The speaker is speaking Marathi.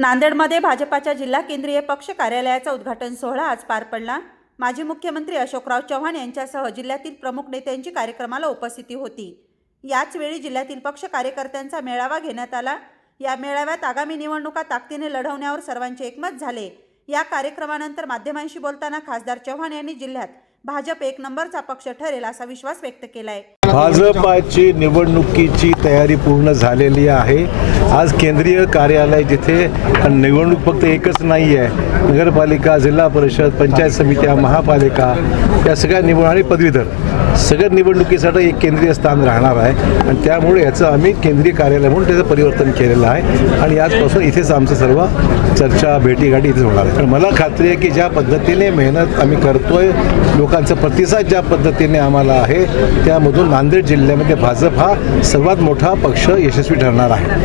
नांदेडमध्ये भाजपाच्या जिल्हा केंद्रीय पक्ष कार्यालयाचा उद्घाटन सोहळा आज पार पडला। माजी मुख्यमंत्री अशोकराव चव्हाण यांच्यासह जिल्ह्यातील प्रमुख नेत्यांची कार्यक्रमाला उपस्थिती होती। याच वेळी जिल्ह्यातील पक्ष कार्यकर्त्यांचा मेळावा घेण्यात आला। या मेळाव्यात आगामी निवडणुका ताकदीने लढवण्यावर सर्वांचे एकमत झाले। या कार्यक्रमानंतर माध्यमांशी बोलताना खासदार चव्हाण यांनी जिल्ह्यात भाजप एक नंबरचा पक्ष ठरेल असा विश्वास व्यक्त केलाय। भाजपाची निवडणुकीची तयारी पूर्ण झालेली आहे। आज केंद्रीय कार्यालय जिथे निवडणूक फक्त एकच नाही आहे, नगरपालिका, जिल्हा परिषद, पंचायत समित्या, महापालिका या सगळ्या निवडणूक आणि पदवीधर सगळ्या निवडणुकीसाठी एक केंद्रीय स्थान राहणार आहे आणि त्यामुळे याचं आम्ही केंद्रीय कार्यालय म्हणून त्याचं परिवर्तन केलेलं आहे आणि आजपासून इथेच आमचं सर्व चर्चा भेटीगाठी इथेच होणार आहे। पण मला खात्री आहे की ज्या पद्धतीने मेहनत आम्ही करतोय, लोकांचा प्रतिसाद ज्या पद्धतीने आम्हाला आहे, त्यामधून नांदेड जिल्ह्यामध्ये भाजप हा सर्वात मोठा पक्ष यशस्वी ठरणार आहे।